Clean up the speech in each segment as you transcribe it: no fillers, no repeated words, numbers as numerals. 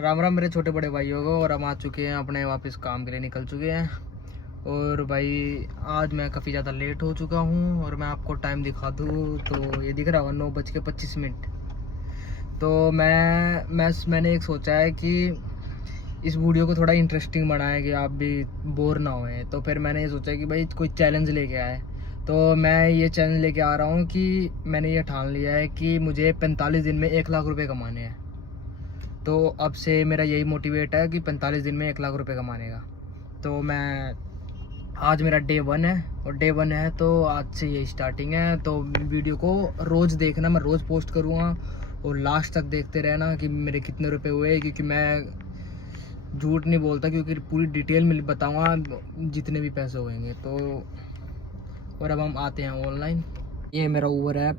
राम राम मेरे छोटे बड़े भाइयों को। और हम आ चुके हैं अपने वापस काम के लिए निकल चुके हैं। और भाई आज मैं काफ़ी ज़्यादा लेट हो चुका हूँ और मैं आपको टाइम दिखा दूँ तो ये दिख रहा होगा 9:25। तो मैंने एक सोचा है कि इस वीडियो को थोड़ा इंटरेस्टिंग बनाए कि आप भी बोर ना होए। तो फिर मैंने ये सोचा कि भाई कोई चैलेंज लेके आए। तो मैं ये चैलेंज लेके आ रहा हूँ कि मैंने ये ठान लिया है कि मुझे 45 दिन में 1 लाख रुपए कमाने हैं। तो अब से मेरा यही मोटिवेट है कि 45 दिन में 1 लाख रुपए कमाने का। तो मैं आज मेरा डे 1 है और डे 1 है तो आज से ये स्टार्टिंग है। तो वीडियो को रोज़ देखना, मैं रोज़ पोस्ट करूँगा और लास्ट तक देखते रहना कि मेरे कितने रुपए हुए, क्योंकि मैं झूठ नहीं बोलता, क्योंकि पूरी डिटेल में बताऊँगा जितने भी पैसे होंगे। तो और अब हम आते हैं ऑनलाइन। ये मेरा ऊबर ऐप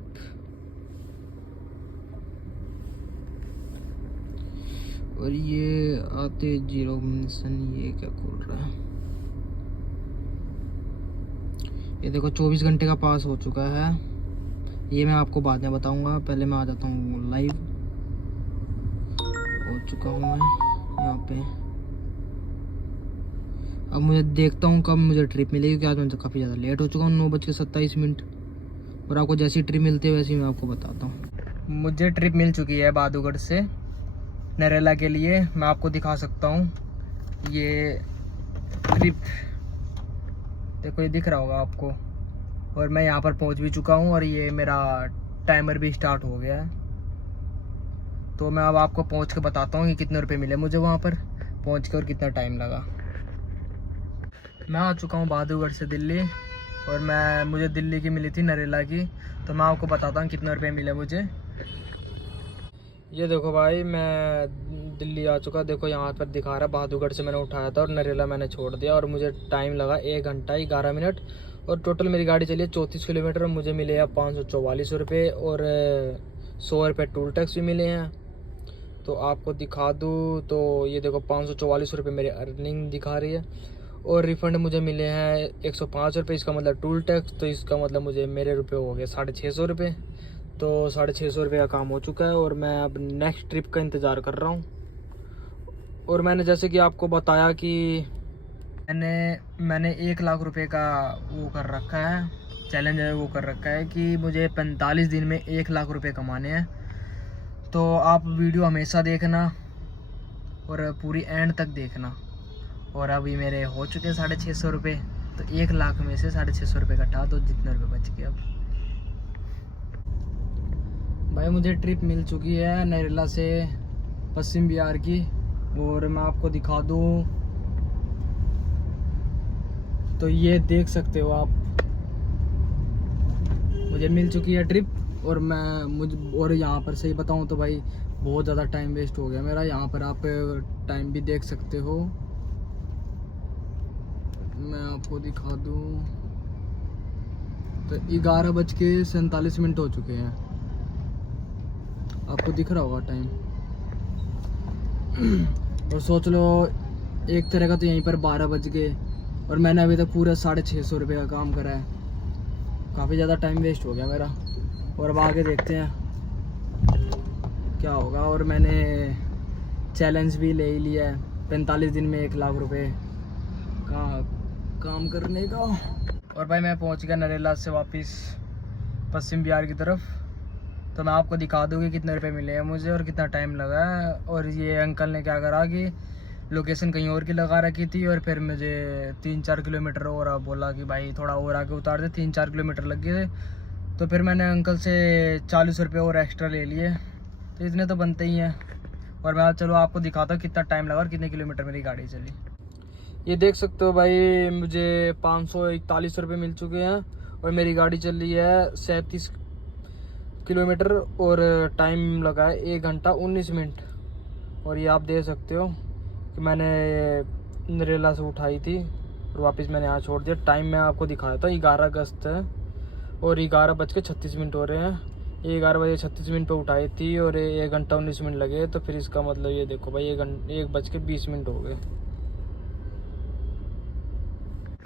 और ये आते जीरो मिशन। ये क्या खोल रहा है? ये देखो 24 घंटे का पास हो चुका है। ये मैं आपको बाद में बताऊंगा, पहले मैं आ जाता हूँ लाइव। हो चुका हूँ मैं यहाँ पे। अब मुझे देखता हूँ कब मुझे ट्रिप मिलेगी, क्योंकि आज मैं तो काफ़ी ज़्यादा लेट हो चुका हूँ। 9:27। और आपको जैसी ट्रिप मिलती है वैसी मैं आपको बताता हूँ। मुझे ट्रिप मिल चुकी है बहादुरगढ़ से नरेला के लिए। मैं आपको दिखा सकता हूँ ये ट्रिप, देखो ये दिख रहा होगा आपको। और मैं यहाँ पर पहुँच भी चुका हूँ और ये मेरा टाइमर भी स्टार्ट हो गया है। तो मैं अब आपको पहुँच के बताता हूँ कि कितने रुपए मिले मुझे वहाँ पर पहुँच के और कितना टाइम लगा। मैं आ चुका हूँ बहादुरगढ़ से दिल्ली और मुझे दिल्ली की मिली थी नरेला की। तो मैं आपको बताता हूँ कितने रुपए मिले मुझे। ये देखो भाई मैं दिल्ली आ चुका। देखो यहाँ पर दिखा रहा है बहादुरगढ़ से मैंने उठाया था और नरेला मैंने छोड़ दिया और मुझे टाइम लगा 1 घंटा 11 मिनट। और टोटल मेरी गाड़ी चली है 34 किलोमीटर। मुझे मिले हैं 544 रुपये और 100 रुपये टोल टैक्स भी मिले हैं। तो आपको दिखा दूँ तो ये देखो 544 रुपये मेरी अर्निंग दिखा रही है। और रिफ़ंड मुझे मिले हैं 105 रुपये। इसका मतलब टोल टैक्स, तो इसका मतलब मुझे मेरे रुपये हो गए 650 रुपये। तो 650 रुपये का काम हो चुका है और मैं अब नेक्स्ट ट्रिप का इंतज़ार कर रहा हूँ। और मैंने जैसे कि आपको बताया कि मैंने 1 लाख रुपए का वो कर रखा है, चैलेंज है वो कर रखा है कि मुझे 45 दिन में 1 लाख रुपए कमाने हैं। तो आप वीडियो हमेशा देखना और पूरी एंड तक देखना। और अभी मेरे हो चुके हैं 650 रुपये। तो 1 लाख में से 650 रुपये कटा तो जितने रुपये बच गए। अब भाई मुझे ट्रिप मिल चुकी है नरेला से पश्चिम बिहार की। और मैं आपको दिखा दूँ तो ये देख सकते हो आप, मुझे मिल चुकी है ट्रिप। और यहाँ पर सही बताऊँ तो भाई बहुत ज़्यादा टाइम वेस्ट हो गया मेरा। यहाँ पर आप टाइम भी देख सकते हो, मैं आपको दिखा दूँ तो 11:47 हो चुके हैं। आपको दिख रहा होगा टाइम। और सोच लो एक तरह का तो यहीं पर 12 बज गए और मैंने अभी तक पूरा 650 रुपये का काम करा है। काफ़ी ज़्यादा टाइम वेस्ट हो गया मेरा। और अब आगे देखते हैं क्या होगा। और मैंने चैलेंज भी ले ही लिया है 45 दिन में 1 लाख रुपए का काम करने का। और भाई मैं पहुंच गया नरेला से वापस पश्चिम बिहार की तरफ। तो मैं आपको दिखा दूँ कि कितने रुपए मिले हैं मुझे और कितना टाइम लगा है। और ये अंकल ने क्या करा कि लोकेशन कहीं और की लगा रखी थी और फिर मुझे 3-4 किलोमीटर और बोला कि भाई थोड़ा और आगे उतार दे। 3-4 किलोमीटर लग गए थे। तो फिर मैंने अंकल से 40 रुपये और एक्स्ट्रा ले लिए। तो इतने तो बनते ही हैं। और मैं चलो आपको दिखाता हूँ कितना टाइम लगा और कितने किलोमीटर मेरी गाड़ी चली। ये देख सकते हो भाई मुझे 541 रुपये मिल चुके हैं और मेरी गाड़ी चल रही है 37 किलोमीटर और टाइम लगा है 1 घंटा 19 मिनट। और ये आप देख सकते हो कि मैंने नरेला से उठाई थी और वापस मैंने यहाँ छोड़ दिया। टाइम मैं आपको दिखाया था 11 अगस्त है और 11:36 हो रहे हैं। 11:36 पर उठाई थी और 1 घंटा 19 मिनट लगे। तो फिर इसका मतलब ये देखो भाई 1:20 हो गए।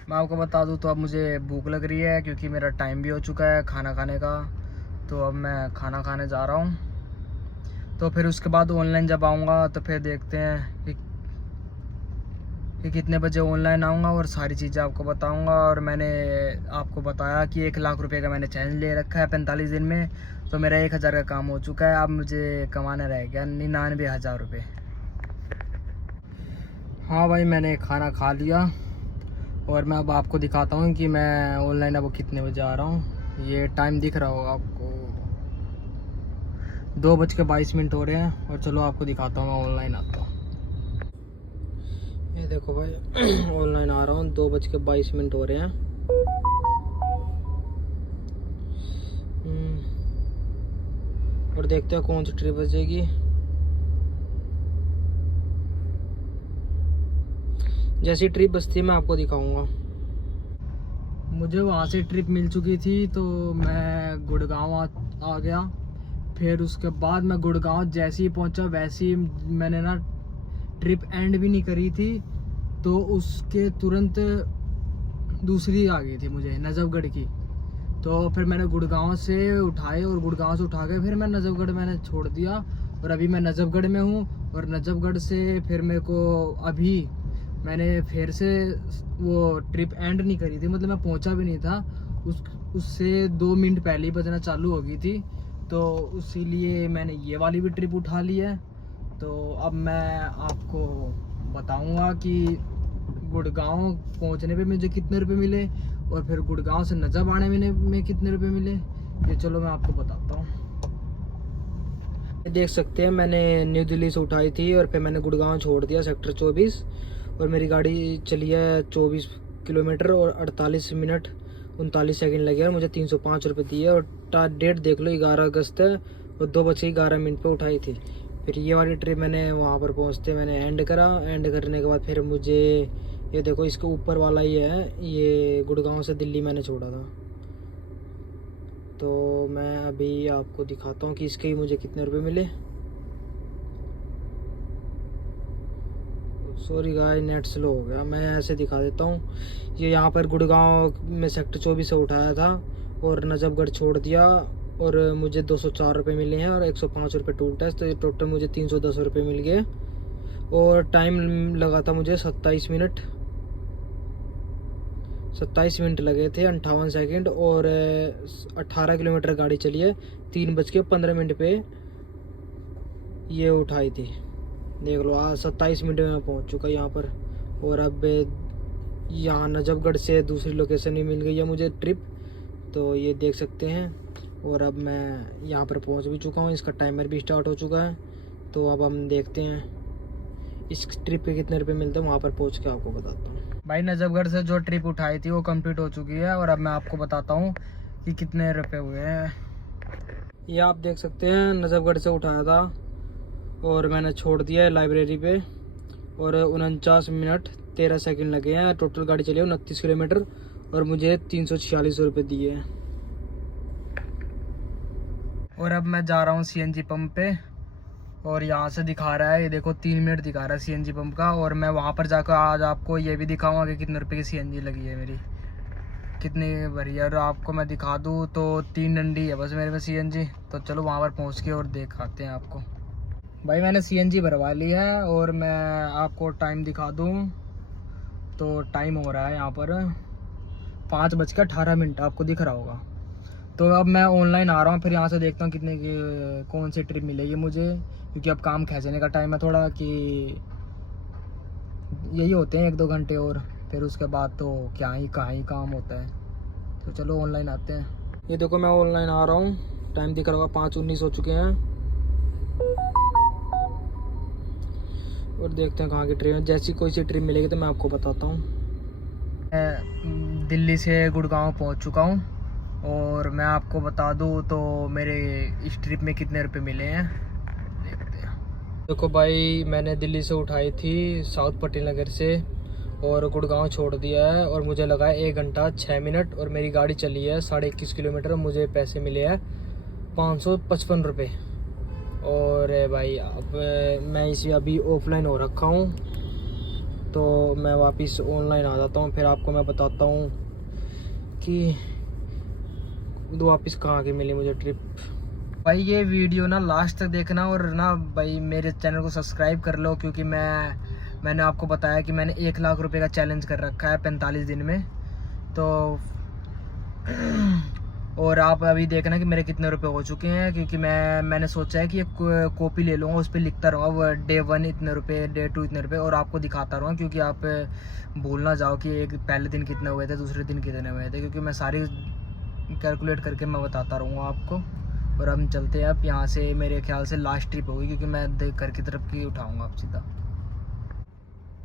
मैं आपको बता दूं तो अब मुझे भूख लग रही है क्योंकि मेरा टाइम भी हो चुका है खाना खाने का। तो अब मैं खाना खाने जा रहा हूँ। तो फिर उसके बाद ऑनलाइन जब आऊँगा तो फिर देखते हैं कि कितने बजे ऑनलाइन आऊँगा और सारी चीज़ें आपको बताऊँगा। और मैंने आपको बताया कि 1 लाख रुपए का मैंने चैलेंज ले रखा है 45 दिन में। तो मेरा 1000 का काम हो चुका है। अब मुझे कमाना रह गया 99,000 रुपये। हाँ भाई, मैंने खाना खा लिया और मैं अब आपको दिखाता हूँ कि मैं ऑनलाइन अब कितने बजे आ रहा हूँ। ये टाइम दिख रहा होगा आपको, 2:22 हो रहे हैं। और चलो आपको दिखाता हूँ मैं ऑनलाइन आता हूँ। ये देखो भाई ऑनलाइन आ रहा हूँ, 2:22 हो रहे हैं। और देखते हैं कौन सी ट्रिप बचेगी। जैसी ट्रिप बचती है मैं आपको दिखाऊंगा। मुझे वहाँ से ट्रिप मिल चुकी थी तो मैं गुड़गांव आ गया। फिर उसके बाद मैं गुड़गांव जैसे ही पहुँचा वैसे ही मैंने ना ट्रिप एंड भी नहीं करी थी तो उसके तुरंत दूसरी आ गई थी मुझे नजफगढ़ की। तो फिर मैंने गुड़गांव से उठाए और गुड़गांव से उठा के फिर मैं नजफगढ़ मैंने छोड़ दिया। और अभी मैं नजफगढ़ में हूँ। और नजफगढ़ से फिर मेरे को अभी मैंने फिर से वो ट्रिप एंड नहीं करी थी, मतलब मैं पहुँचा भी नहीं था। उससे 2 मिनट पहले ही बजना चालू हो गई थी। तो इसीलिए मैंने ये वाली भी ट्रिप उठा ली है। तो अब मैं आपको बताऊंगा कि गुड़गांव पहुंचने पे मुझे कितने रुपए मिले और फिर गुड़गांव से नजफ आने में कितने रुपए मिले। ये चलो मैं आपको बताता हूँ। देख सकते हैं मैंने न्यू दिल्ली से उठाई थी और फिर मैंने गुड़गांव छोड़ दिया सेक्टर 24। और मेरी गाड़ी चली है 24 किलोमीटर और 48 मिनट 39 सेकंड लगे और मुझे 305 रुपये दिए। और डेट देख लो 11 अगस्त है और 2:11 पे उठाई थी। फिर ये वाली ट्रिप मैंने वहाँ पर पहुँचते मैंने एंड करा। एंड करने के बाद फिर मुझे ये देखो इसके ऊपर वाला ही है, ये गुड़गांव से दिल्ली मैंने छोड़ा था। तो मैं अभी आपको दिखाता हूँ कि इसके ही मुझे कितने रुपए मिले। सॉरी गाइस, नेट स्लो हो गया, मैं ऐसे दिखा देता हूँ। ये यहाँ पर गुड़गांव में सेक्टर 24 से उठाया था और नजफगढ़ छोड़ दिया और मुझे 204 रुपये मिले हैं और 105 रुपये टूल टैक्स। तो ये टोटल मुझे 310 रुपये मिल गए। और टाइम लगा था मुझे 27 मिनट लगे थे 58 सेकंड। और 18 किलोमीटर गाड़ी चली है, 3:15 पे ये उठाई थी। देख लो आज 27 मिनट में मैं पहुंच चुका यहाँ पर। और अब यहाँ नजफगढ़ से दूसरी लोकेशन ही मिल गई है मुझे ट्रिप, तो ये देख सकते हैं। और अब मैं यहाँ पर पहुँच भी चुका हूँ, इसका टाइमर भी स्टार्ट हो चुका है। तो अब हम देखते हैं इस ट्रिप के कितने रुपए मिलते हैं, वहाँ पर पहुँच के आपको बताता हूँ। भाई नजफगढ़ से जो ट्रिप उठाई थी वो कंप्लीट हो चुकी है और अब मैं आपको बताता हूँ कि कितने रुपए हुए हैं। ये आप देख सकते हैं नजफगढ़ से उठाया था और मैंने छोड़ दिया है लाइब्रेरी पे और 49 मिनट 13 सेकंड लगे हैं। टोटल गाड़ी चली है 29 किलोमीटर और मुझे 346 रुपये दिए हैं। और अब मैं जा रहा हूँ CNG पंप पे और यहाँ से दिखा रहा है, ये देखो 3 मिनट दिखा रहा है CNG पंप का। और मैं वहाँ पर जाकर आज आपको ये भी दिखाऊंगा कि कितने रुपए की CNG लगी है मेरी, कितनी भरी है। और आपको मैं दिखा दूँ तो 3 डंडी है बस मेरे में CNG। तो चलो वहाँ पर पहुँच के और दिखाते हैं आपको। भाई मैंने CNG भरवा ली है और मैं आपको टाइम दिखा दूँ तो टाइम हो रहा है यहाँ पर 5:18 आपको दिख रहा होगा। तो अब मैं ऑनलाइन आ रहा हूँ, फिर यहाँ से देखता हूँ कितने की कौन सी ट्रिप मिलेगी मुझे, क्योंकि अब काम खींचने का टाइम है थोड़ा, कि यही होते हैं 1-2 घंटे और फिर उसके बाद तो कहाँ ही काम होता है। तो चलो ऑनलाइन आते हैं। ये देखो मैं ऑनलाइन आ रहा हूँ, टाइम दिख रहा होगा 5:19 हो चुके हैं और देखते हैं कहाँ की ट्रेन। जैसी कोई सी ट्रिप मिलेगी तो मैं आपको बताता हूँ। मैं दिल्ली से गुड़गांव पहुँच चुका हूँ और मैं आपको बता दूँ तो मेरे इस ट्रिप में कितने रुपए मिले हैं देखते हैं। देखो भाई मैंने दिल्ली से उठाई थी साउथ पटेल नगर से और गुड़गांव छोड़ दिया है और मुझे लगा है 1 घंटा 6 मिनट और मेरी गाड़ी चली है 21.5 किलोमीटर। मुझे पैसे मिले हैं 555 रुपये। और भाई अब मैं इसी अभी ऑफलाइन हो रखा हूँ तो मैं वापस ऑनलाइन आ जाता हूँ, फिर आपको मैं बताता हूँ कि वापस कहाँ की मिली मुझे ट्रिप। भाई ये वीडियो ना लास्ट तक देखना और ना भाई मेरे चैनल को सब्सक्राइब कर लो, क्योंकि मैंने आपको बताया कि मैंने 1 लाख रुपए का चैलेंज कर रखा है 45 दिन में। तो और आप अभी देखना कि मेरे कितने रुपए हो चुके हैं, क्योंकि मैंने सोचा है कि एक कॉपी ले लूँगा, उस पर लिखता रहूँगा डे 1 इतने रुपए, डे 2 इतने रुपए, और आपको दिखाता रहूँगा, क्योंकि आप भूल ना जाओ कि एक पहले दिन कितने हुए थे, दूसरे दिन कितने हुए थे, क्योंकि मैं सारी कैलकुलेट करके मैं बताता रहूँगा आपको। और हम चलते हैं अब यहाँ से, मेरे ख्याल से लास्ट ट्रिप होगी, क्योंकि मैं घर की तरफ की उठाऊँगा अब सीधा।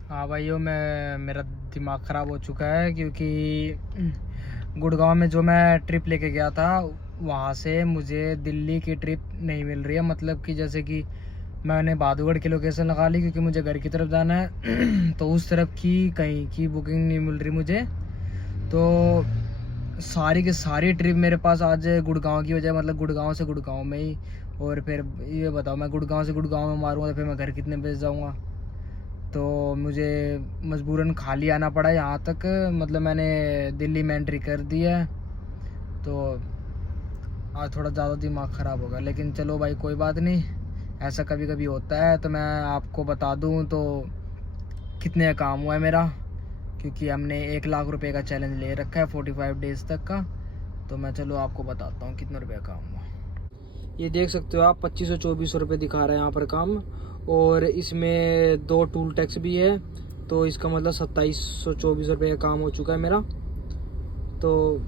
हाँ भाइयों, मेरा दिमाग ख़राब हो चुका है, क्योंकि गुड़गांव में जो मैं ट्रिप लेके गया था वहाँ से मुझे दिल्ली की ट्रिप नहीं मिल रही है। मतलब कि जैसे कि मैंने बहादुरगढ़ की लोकेशन लगा ली, क्योंकि मुझे घर की तरफ जाना है तो उस तरफ की कहीं की बुकिंग नहीं मिल रही मुझे। तो सारी की सारी ट्रिप मेरे पास आज गुड़गांव की वजह, मतलब गुड़गांव से गुड़गांव में ही। और फिर ये बताओ, मैं गुड़गांव से गुड़गांव में मारूंगा तो फिर मैं घर कितने बजे जाऊँगा। तो मुझे मजबूरन खाली आना पड़ा यहाँ तक। मतलब मैंने दिल्ली में एंट्री कर दी है, तो आज थोड़ा ज़्यादा दिमाग ख़राब होगा, लेकिन चलो भाई कोई बात नहीं, ऐसा कभी कभी होता है। तो मैं आपको बता दूँ तो कितने काम हुआ है मेरा, क्योंकि हमने 1 लाख रुपए का चैलेंज ले रखा है 45 डेज़ तक का। तो मैं चलो आपको बताता हूँ कितने रुपये काम हुआ। ये देख सकते हो आप, 2524 रुपये दिखा रहा है यहाँ पर काम, और इसमें 2 टूल टैक्स भी है, तो इसका मतलब 2724 रुपये का काम हो चुका है मेरा। तो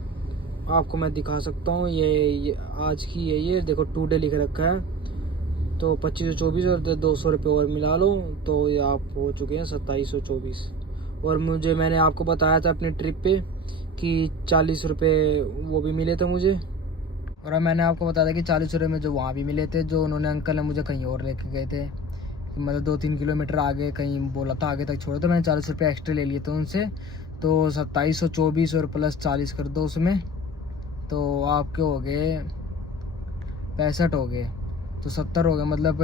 आपको मैं दिखा सकता हूँ, ये आज की है, ये देखो टू डे लिख रखा है। तो 2524 और 200 रुपये और मिला लो, तो ये आप हो चुके हैं 2724। और मैंने आपको बताया था अपनी ट्रिप पे कि 40 रुपये वो भी मिले थे मुझे। और अब मैंने आपको बताया था कि 40 रुपये में जो वहाँ भी मिले थे, जो उन्होंने अंकल ने मुझे कहीं और लेके गए थे, मतलब 2-3 किलोमीटर आगे कहीं बोला था आगे तक छोड़ो, तो मैंने 40 रुपये एक्स्ट्रा ले लिए थे उनसे। तो 2724 और प्लस 40 कर दो उसमें, तो आपके हो गए 65 हो गए, तो 70 हो गए, मतलब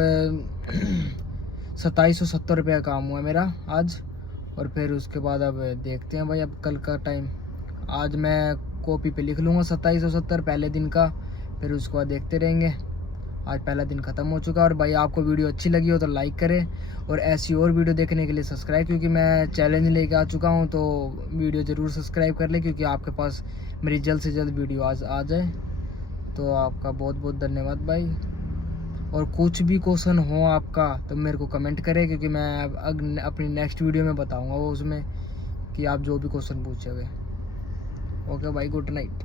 2770 रुपये का काम हुआ मेरा आज। और फिर उसके बाद अब देखते हैं भाई, अब कल का टाइम आज मैं कॉपी पे लिख लूँगा 2770 पहले दिन का, फिर उसके बाद देखते रहेंगे। आज पहला दिन ख़त्म हो चुका है। और भाई आपको वीडियो अच्छी लगी हो तो लाइक करें, और ऐसी और वीडियो देखने के लिए सब्सक्राइब, क्योंकि मैं चैलेंज लेके आ चुका हूँ, तो वीडियो ज़रूर सब्सक्राइब कर ले, क्योंकि आपके पास मेरी जल्द से जल्द वीडियो आ जाए। तो आपका बहुत बहुत धन्यवाद भाई। और कुछ भी क्वेश्चन हो आपका तो मेरे को कमेंट करें, क्योंकि मैं अपनी नेक्स्ट वीडियो में बताऊँगा वो उसमें कि आप जो भी क्वेश्चन पूछोगे। ओके भाई, गुड नाइट।